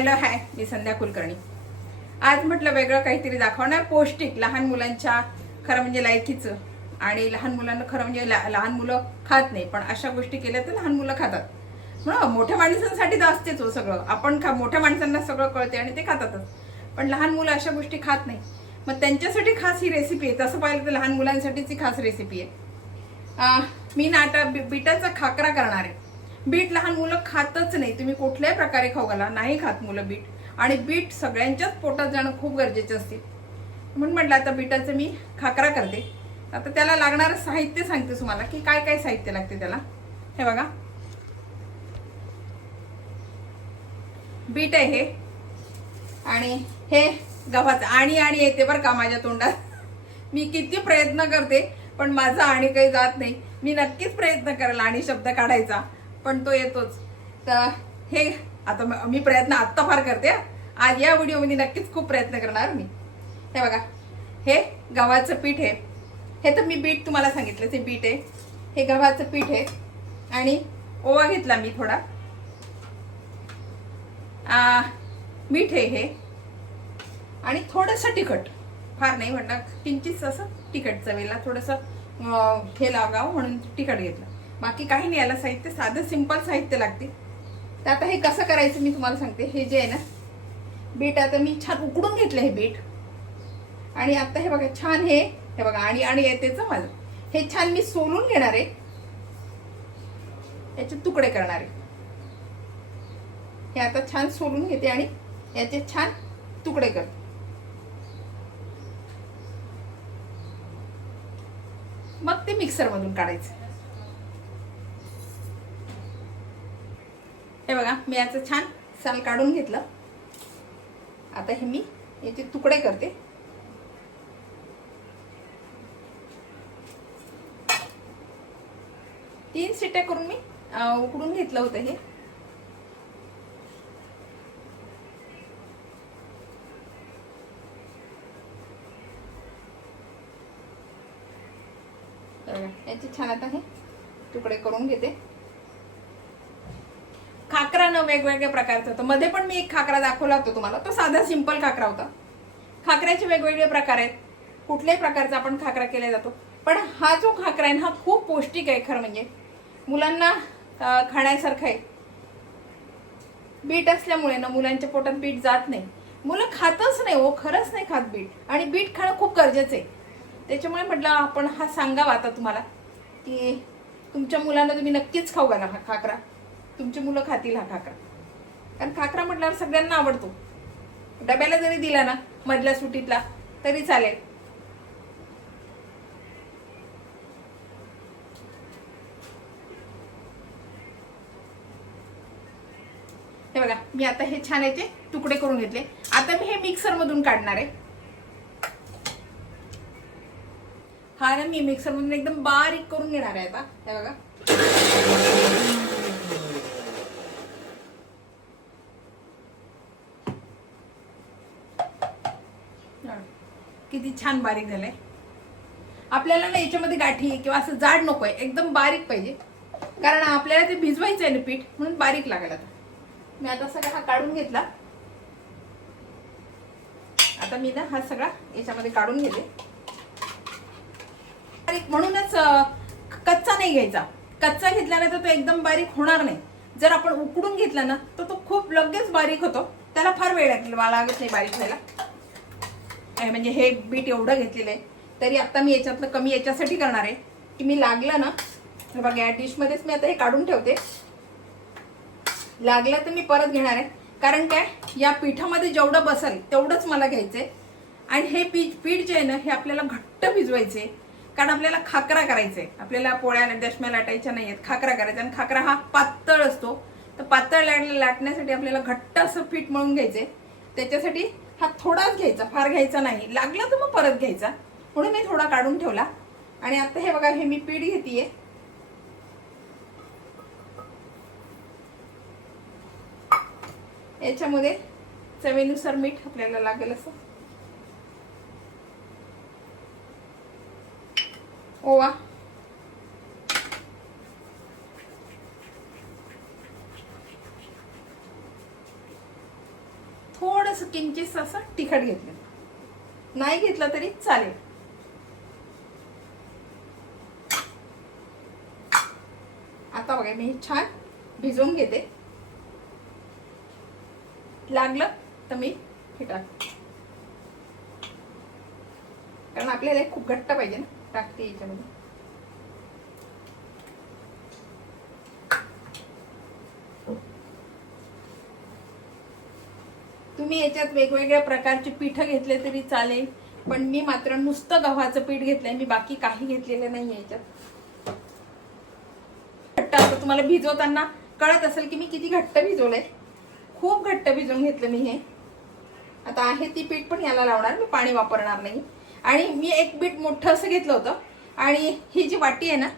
Hello hi, मी संध्या कुलकर्णी। आज म्हटलं वेगळं काहीतरी दाखवणार, पौष्टिक, लहान मुलांच्या खरं म्हणजे लायकीचं। आणि लहान मुलांना खरं म्हणजे लहान मुलं खात नाही, पण अशा गोष्टी केल्या तर लहान मुलं खातात। मोठ्या माणसांसाठी तर असतेच हो सगळं, आपण मोठ्या माणसांना सगळं कळते आणि ते खातातच, पण लहान मुलं अशा गोष्टी खात नाही। मग त्यांच्यासाठी खास ही रेसिपी आहे। तसं पाहिलं तर लहान मुलांसाठीच ही खास रेसिपी आहे। मी ना आता बीटाचा खाकरा करणार आहे। बीट लहान मुलं खातच नाही, तुम्ही कुठल्याही प्रकारे खाऊ घाला, नाही खात मुलं बीट। आणि बीट सगळ्यांच्याच पोटात जाणं खूप गरजेचं असते, म्हणून म्हटलं आता बीटाचं मी खाकरा करते। आता त्याला लागणारं साहित्य सांगते तुम्हाला की काय काय साहित्य लागते त्याला। हे बघा, बीट आहे हे, आणि हे गव्हाचं आणि येते बरं का माझ्या तोंडात। मी किती प्रयत्न करते पण माझा आणि काही जात नाही। मी नक्कीच प्रयत्न करेल आणि शब्द काढायचा, पण तो येतोच। तर हे आता मी प्रयत्न आत्ता फार करते, आज या व्हिडिओमध्ये नक्कीच खूप प्रयत्न करणार मी। हे बघा, हे गव्हाचं पीठ आहे। हे तर मी बीट तुम्हाला सांगितलं ते बीट आहे, हे गव्हाचं पीठ आहे। आणि ओवा घेतला मी थोडा, मीठ आहे हे, आणि थोडंसं तिखट, फार नाही म्हणणार, किंचित असं तिखट चवीला थोडंसं हे लागावं म्हणून तिखट घेतलं। बाकी काही नाही, याला साहित्य साधं सिंपल साहित्य लागते। तर आता हे कसं करायचं मी तुम्हाला सांगते। हे जे आहे ना बीट, आता मी छान उकडून घेतलं हे बीट, आणि आता हे बघा छान हे बघा आणि येतेच माझं हे छान मी सोलून घेणार आहे, याचे तुकडे करणार आहे। हे आता छान सोलून घेते आणि याचे छान तुकडे करते। मग ते मिक्सर मधून काढायचं। हे बघा, मी याचं छान साल काढून घेतलं। आता हे मी याचे तुकडे करते। तीन शिट्ट्या करून मी उकडून घेतलं होतं हे। याचे छान आता हे तुकडे करून घेते। खाकरा न वेगवेगळ्या प्रकारचा होता, मध्ये पण मी एक खाकरा दाखवला होता तुम्हाला, तो साधा सिंपल खाकरा होता। खाकऱ्याचे वेगवेगळे प्रकार आहेत, कुठल्याही प्रकारचा आपण खाकरा केला जातो, पण हा जो खाकरा आहे हा खूप पौष्टिक आहे। खरं म्हणजे मुलांना खाण्यासारखं आहे। बीट असल्यामुळे ना मुलांच्या पोटात बीट जात नाही, मुलं खातच नाही हो, खरंच नाही खात बीट, आणि बीट खाणं खूप गरजेचं आहे। त्याच्यामुळे म्हटलं आपण हा सांगावा आता तुम्हाला की तुमच्या मुलांना तुम्ही नक्कीच खाऊ घाला हा खाकरा, तुमची मुलं खातील हा खाकरा। कारण खाकरा म्हटल्यावर सगळ्यांना आवडतो, डब्याला जरी दिला ना मधल्या सुट्टीतला तरी चालेल। हे बघा, मी आता हे छान याचे तुकडे करून घेतले। आता मी हे मिक्सर मधून काढणार आहे। हा ना, मी मिक्सर मधून एकदम बारीक करून घेणार आहे आता। हे बघा, किती छान बारीक झालंय। आपल्याला ना याच्यामध्ये गाठी किंवा असं जाड नकोय, एकदम बारीक पाहिजे, कारण आपल्याला ते भिजवायचं आहे ना पीठ, म्हणून बारीक लागेल। आता मी आता सगळा हा काढून घेतला। आता मी ना हा सगळा याच्यामध्ये काढून घेते। म्हणूनच कच्चा नाही घ्यायचा, कच्चा घेतल्यानंतर तो एकदम बारीक होणार नाही। जर आपण उकडून घेतला ना तर तो खूप लगेच बारीक होतो, त्याला फार वेळ लागतो, लागत नाही बारीक व्हायला। म्हणजे हे बीट एवढं घेतलेलं आहे तरी आता मी याच्यातलं कमी याच्यासाठी करणार आहे की मी लागलं ना, हे बघा या डिश मध्येच मी आता हे काढून ठेवते, लागलं तर मी परत घेणार आहे। कारण काय, या पिठामध्ये जेवढं बसेल तेवढंच मला घ्यायचंय। आणि हे पीठ जे आहे ना हे आपल्याला घट्ट भिजवायचे, कारण आपल्याला खाकरा करायचंय, आपल्याला पोळ्या दशम्या लाटायच्या नाहीयेत, खाकरा करायचा। आणि खाकरा हा पातळ असतो, तर पातळ लाटण्यासाठी आपल्याला घट्ट असं पीठ मळून घ्यायचंय। त्याच्यासाठी हा थोडाच घ्यायचा, फार घ्यायचा नाही, लागलं तर मग परत घ्यायचा, म्हणून मी थोडा काढून ठेवला। आणि आता हे बघा, हे मी पीठ घेतेय, याच्यामध्ये चवीनुसार मीठ आपल्याला लागेल असं, ओवा, थोडंसं किंचित असं तिखट घेतलं, नाही घेतलं तरी चालेल. आता बघा मी छान भिजवून घेते. लागलं तर मी हे टाक, कारण आपल्याला खूप घट्ट पाहिजे ना, टाकते याच्यामध्ये. तुम्ही याच्यात वेगवेगळ्या प्रकारचे पीठ घेतले तरी चालेल, पण मी मात्र नुसतं गव्हाचं पीठ घेतलंय, मी बाकी काही घेतलेलं नाही याच्यात. घट्ट असं तुम्हाला भिजवताना कळत असेल की मी किती घट्ट भिजवलंय. खूप घट्ट भिजवून घेतलं मी हे. आता आहे ती पीठ पण याला लावणार, मी पाणी वापरणार नाही. आणि मी एक बीट मोठं असं घेतलं होतं, आणि ही जी वाटी आहे ना,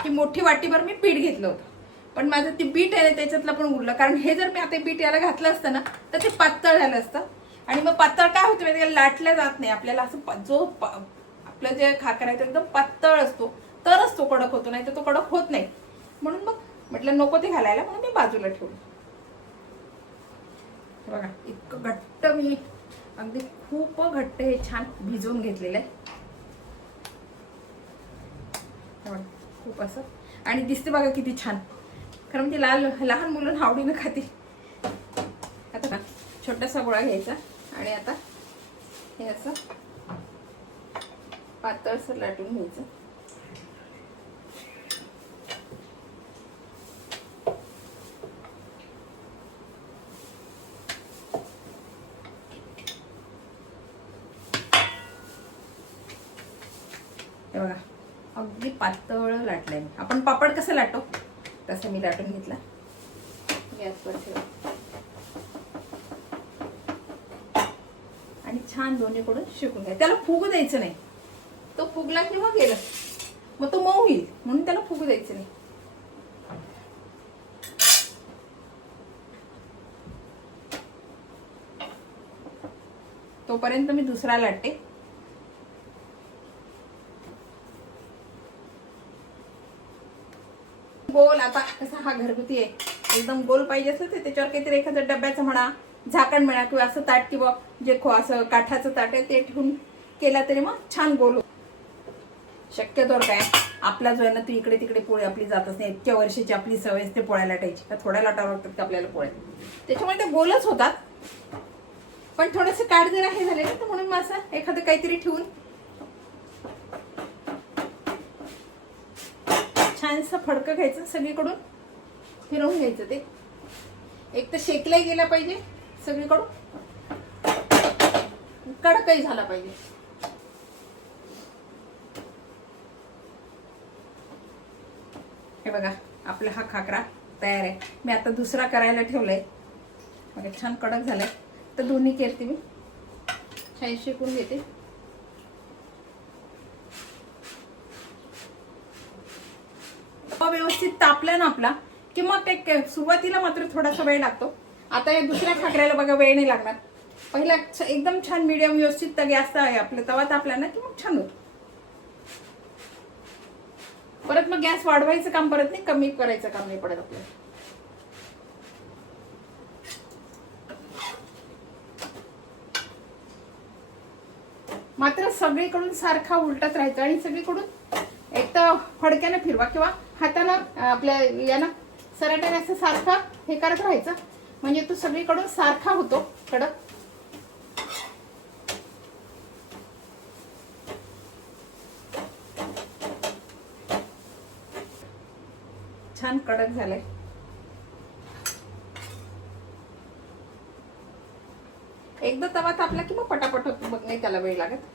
ही मोठी वाटीभर मी पीठ घेतलं होतं, पण माझं ती बीट आहे त्याच्यातलं पण उरलं. कारण हे जर मी आता बीट याला घातलं असतं ना तर ते पातळ झालं असतं, आणि मग पातळ काय होतं माहिती, लाटल्या जात नाही आपल्याला. असं जो आपलं जे खाकर आहे तो एकदम पातळ असतो तरच तो कडक होतो, नाही तर तो कडक होत नाही. म्हणून मग म्हटलं नको ते घालायला, म्हणून मी बाजूला ठेवलं. बघा इतकं घट्ट, मी अगदी खूप घट्ट हे छान भिजवून घेतलेलं आहे. खूप असं, आणि दिसते बघा किती छान. खरं म्हणजे लहान मुलं आवडीनं खातील. आता ना छोटासा गोळा घ्यायचा, आणि आता हे असं पातळसर लाटून घ्यायचं. हे बघा अगदी पातळ लाटलंय. आपण पापड कसं लाटतो तसं मी लाटून घेतला. गॅसवर ठेवा आणि छान दोन्हीकडून शेकून घ्या. त्याला फुगू द्यायचं नाही, तो फुगला किंवा गेलं मग तो मऊ होईल, म्हणून त्याला फुगू द्यायचं नाही. तोपर्यंत मी दुसरा लाटते. गोल, आता कसा हा घरगुती आहे, एकदम गोल पाहिजे असं ते त्याच्यावर काहीतरी एखादं डब्याचं म्हणा, झाकण म्हणा, किंवा असं ताट, किंवा जे असं काठाचं ताट आहे ते ठेवून केला तरी मग छान गोल होतो. शक्यतोवर काय आपला जो आहे ना, तू इकडे तिकडे पोळी आपली जातच नाही. इतक्या वर्षाची आपली सवय असते पोळ्या लाटायची, का थोड्या लाटावं लागतात का आपल्याला पोळ्या, त्याच्यामुळे ते गोलच होतात. पण थोडंसं काठ जरा हे झाले ना, तर म्हणून मग असं एखादं काहीतरी ठेवून छानसं फडकं घ्यायचं, सगळीकडून फिरवून घ्यायचं. ते एक तर शेकलाही गेला पाहिजे सगळीकडून, कडकही झाला पाहिजे. हे बघा आपला हा खाकरा तयार आहे. मी आता दुसरा करायला ठेवलाय, बघा छान कडक झालाय. तर दोन्ही करते मी, छान शेकून घेते. व्यवस्थित तापला ना आपला की मग ते सुरुवातीला मात्र थोडासा वेळ लागतो. आता या दुसऱ्या खाकऱ्याला बघा वेळ नाही लागणार. पहिला एकदम छान मीडियम व्यवस्थित गॅस आहे आपला तवा तापला ना की मग छान होतो. परत मग गॅस वाढवायचं काम परत नाही, कमी करायचं काम नाही पडत आपल्याला. मात्र सगळीकडून सारखा उलटत राहायचं, आणि सगळीकडून एक तर फडक्यानं फिरवा किंवा हातानं आपल्या यानं सराट्याने असं सारखं हे करत राहायचं, म्हणजे तो सगळीकडून सारखा होतो कडक. छान कडक झालंय. एकदा तवा तापला की मग पटापट होतो, मग नाही त्याला वेळ लागत.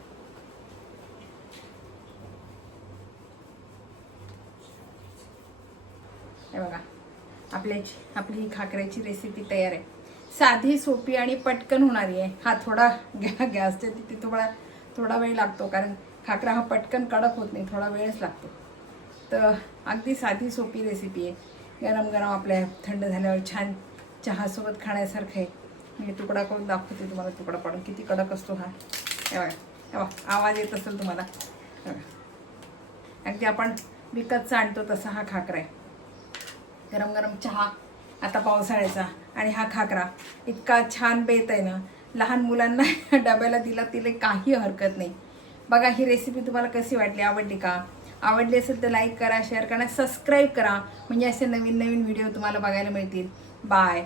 हे बघा आपली ही खाकऱ्याची रेसिपी तयार आहे. साधी, सोपी आणि पटकन होणारी आहे. हा थोडा गॅसच्या तिथे थोडा वेळ लागतो, कारण खाकरा हा पटकन कडक होत नाही, थोडा वेळच लागतो. तर अगदी साधी सोपी रेसिपी आहे. गरम गरम आपल्या थंड झाल्यावर छान चहासोबत खाण्यासारखं आहे. मी तुकडा करून दाखवते तुम्हाला, तुकडा पाडून किती कडक असतो हा. हे बघा आवाज येत असेल तुम्हाला. अगदी आपण विकतचा आणतो तसा हा खाकरा आहे. गरम गरम चहा आता पावसाळ्याचा आणि हा खाकरा इतका छान बेत आहे ना, लहान मुलांना डब्याला दिला तिला काही हरकत नाही. बघा ही रेसिपी तुम्हाला कशी वाटली, आवडली का? आवडली असेल तर लाईक करा, शेअर करा, सबस्क्राईब करा, म्हणजे असे नवीन नवीन व्हिडिओ तुम्हाला बघायला मिळतील. बाय.